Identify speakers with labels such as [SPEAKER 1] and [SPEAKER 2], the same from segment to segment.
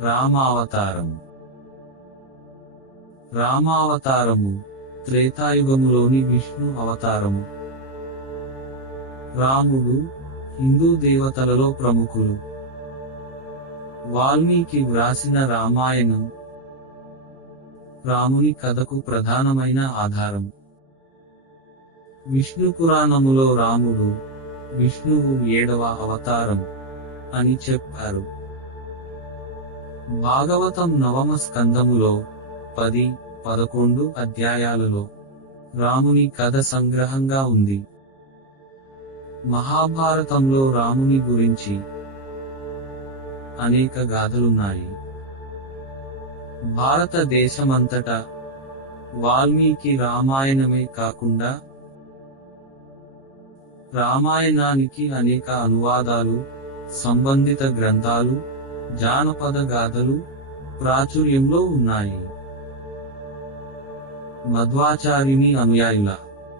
[SPEAKER 1] రామావతారం రామావతారము త్రేతాయుగంలోని విష్ణు అవతారము. రాముడు హిందూ దేవతలలో ప్రముఖులు. వాల్మీకి వ్రాసిన రామాయణం రాముని కథకు ప్రధానమైన ఆధారం. విష్ణు పురాణములో రాముడు విష్ణువు ఏడవ అవతారం అని చెప్పారు. భాగవతం నవమ స్కందములో పది పదకొండు అధ్యాయాలలో రాముని కథ సంగ్రహంగా ఉంది. మహాభారతంలో రాముని గురించి అనేక గాథలున్నాయి. భారతదేశమంతటా వాల్మీకి రామాయణమే కాకుండా రామాయణానికి అనేక అనువాదాలు సంబంధిత గ్రంథాలు జానపద గాథలు ప్రాచుర్యంలో ఉన్నాయి. మధ్వాచారిని అనుయాయుల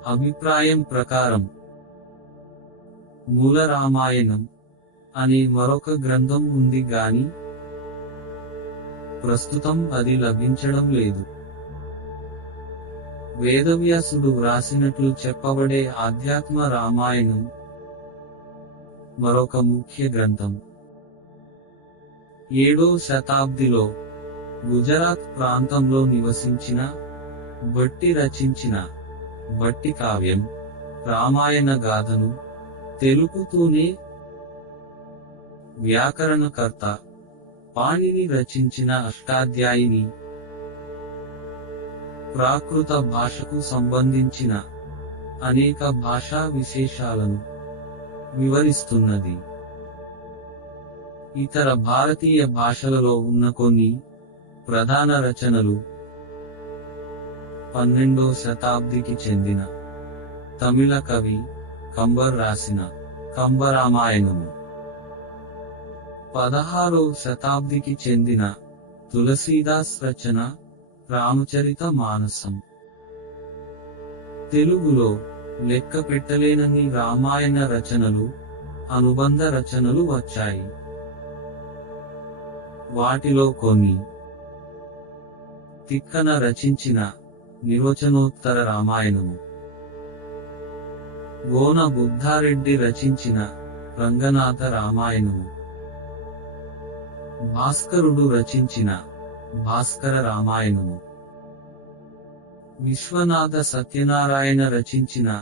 [SPEAKER 1] అభిప్రాయం ప్రకారం మూల రామాయణం అనే మరొక గ్రంథం ఉంది గాని ప్రస్తుతం అది లభించడం లేదు. వేదవ్యాసుడు వ్రాసినట్లు చెప్పబడే ఆధ్యాత్మ రామాయణం మరొక ముఖ్య గ్రంథం. ఏడో శతాబ్దిలో గుజరాత్ ప్రాంతంలో నివసించిన బట్టి రచించిన బట్టి కావ్యం రామాయణ గాథను తెలుపుతూనే వ్యాకరణకర్త పాణిని రచించిన అష్టాధ్యాయిని ప్రాకృత భాషకు సంబంధించిన అనేక భాషా విశేషాలను వివరిస్తున్నది. ఇతర భారతీయ భాషలలో ఉన్న కొన్ని ప్రధాన రచనలు పన్నెండో శతాబ్దికి చెందిన తమిళ కవి కంబర్ రాసిన కంబరామాయణము. పదహారో శతాబ్దికి చెందిన తులసీదాస్ రచన రామచరిత మానసం. తెలుగులో లెక్క పెట్టలేనన్ని రామాయణ రచనలు అనుబంధ రచనలు వచ్చాయి. వాటిలో కొన్ని. తిక్కన రచించిన నిర్వచనోత్తర రామాయణము. గోన బుద్ధారెడ్డి రచించిన రంగనాథ రామాయణము. భాస్కరుడు రచించిన భాస్కర రామాయణము. విశ్వనాథ సత్యనారాయణ రచించిన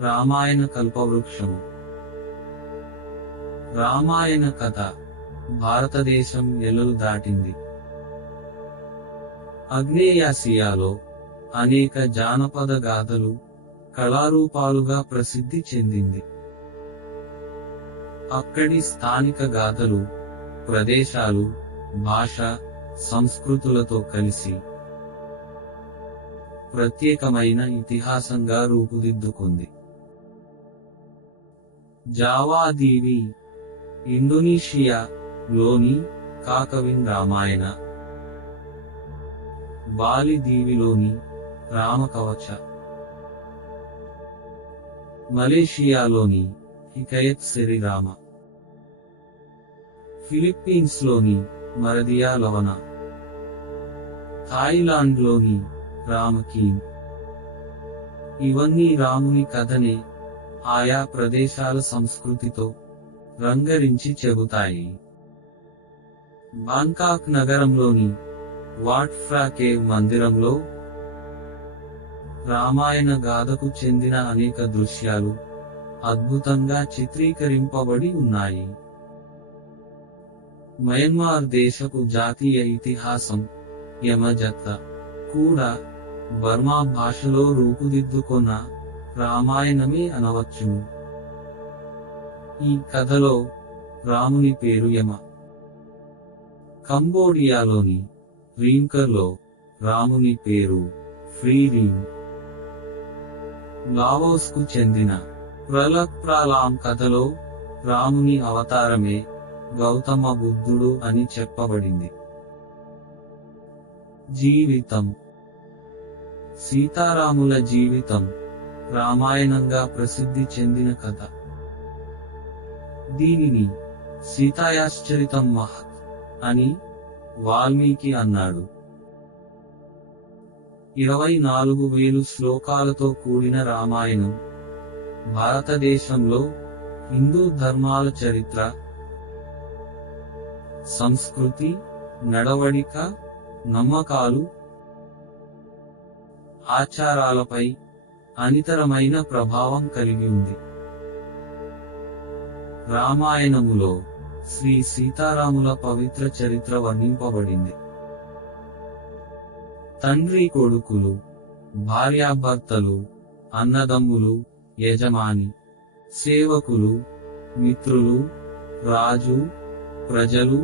[SPEAKER 1] రామాయణ కల్పవృక్షము. రామాయణ కథ. భారతదేశం ఎల్లలు దాటింది. అగ్నేయాసియాలో అనేక జానపద గాథలు కళారూపాలుగా ప్రసిద్ధి చెందింది. అక్కడి స్థానిక గాథలు ప్రదేశాలు భాష సంస్కృతులతో కలిసి ప్రత్యేకమైన ఇతిహాసంగా రూపుదిద్దుకుంది. జావా దీవి ఇండోనేషియా లోని కాకవిన్ రామాయణ బాలి దీవిలోని రామకవచ. మలేషియాలోని హికయత్ శ్రీరామ ఫిలిప్పీన్స్లోని మరదియా లవణ. థాయిలాండ్లోని రామకీన్ ఇవన్నీ రాముని కథనే ఆయా ప్రదేశాల సంస్కృతితో రంగరించి చెబుతాయి. బాంకాక్ నగరంలోని వాట్ ఫ్రా కేవ్ మందిరంలో రామాయణ గాథకు చెందిన అనేక దృశ్యాలు అద్భుతంగా చిత్రీకరింపబడి ఉన్నాయి. మయన్మార్ దేశపు జాతీయ ఇతిహాసం యమజత్త కూడా బర్మా భాషలో రూపుదిద్దుకొన్న రామాయణమే అనవచ్చును. ఈ కథలో రాముని పేరు యమ. కంబోడియాలోని రీంకర్లో రాముని పేరు ఫ్రీరీం లావోస్ లావోస్కు చెందిన ప్రలక్ప్రాలాం కథలో రాముని అవతారమే గౌతమ బుద్ధుడు అని చెప్పబడింది. జీవితం. సీతారాముల జీవితం రామాయణంగా ప్రసిద్ధి చెందిన కథ. దీనిని సీతాయాశ్చరితం మహా అని వాల్మీకి అన్నాడు. ఇరవై నాలుగు వేలు శ్లోకాలతో కూడిన రామాయణం. భారతదేశంలో హిందూ ధర్మాల చరిత్ర. సంస్కృతి నడవడిక నమ్మకాలు. ఆచారాలపై అనితరమైన ప్రభావం కలిగి ఉంది. రామాయణములో శ్రీ సీతారాముల పవిత్ర చరిత్ర వర్ణింపబడింది. తండ్రి కొడుకులు భార్యాభర్తలు అన్నదమ్ములు యజమాని సేవకులు మిత్రులు రాజు ప్రజలు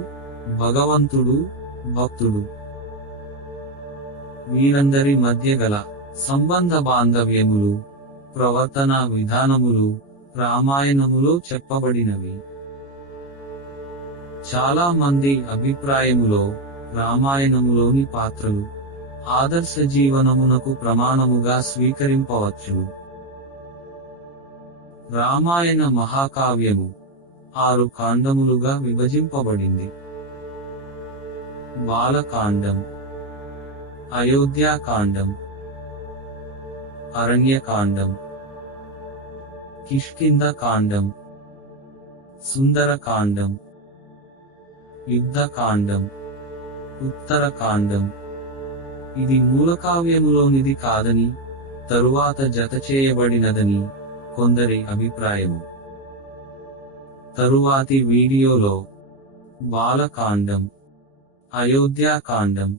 [SPEAKER 1] భగవంతుడు భక్తుడు. వీరందరి మధ్య గల సంబంధ బాంధవ్యములు ప్రవర్తన విధానములు రామాయణములో చెప్పబడినవి. చాలా మంది అభిప్రాయములో రామాయణములోని పాత్రలు ఆదర్శ జీవనమునకు ప్రమాణముగా స్వీకరింపవచ్చు రామాయణ మహాకావ్యము ఆరు కాండములుగా విభజింపబడింది. బాలకాండం అయోధ్యాకాండం అరణ్యకాండం కిష్కింద కాండం సుందరకాండం యుద్ధకాండం. ఉత్తరకాండం. ఇది మూలకావ్యములోనిది కాదని తరువాత జత చేయబడినదని కొందరి అభిప్రాయము. తరువాతి వీడియోలో బాలకాండం అయోధ్యాకాండం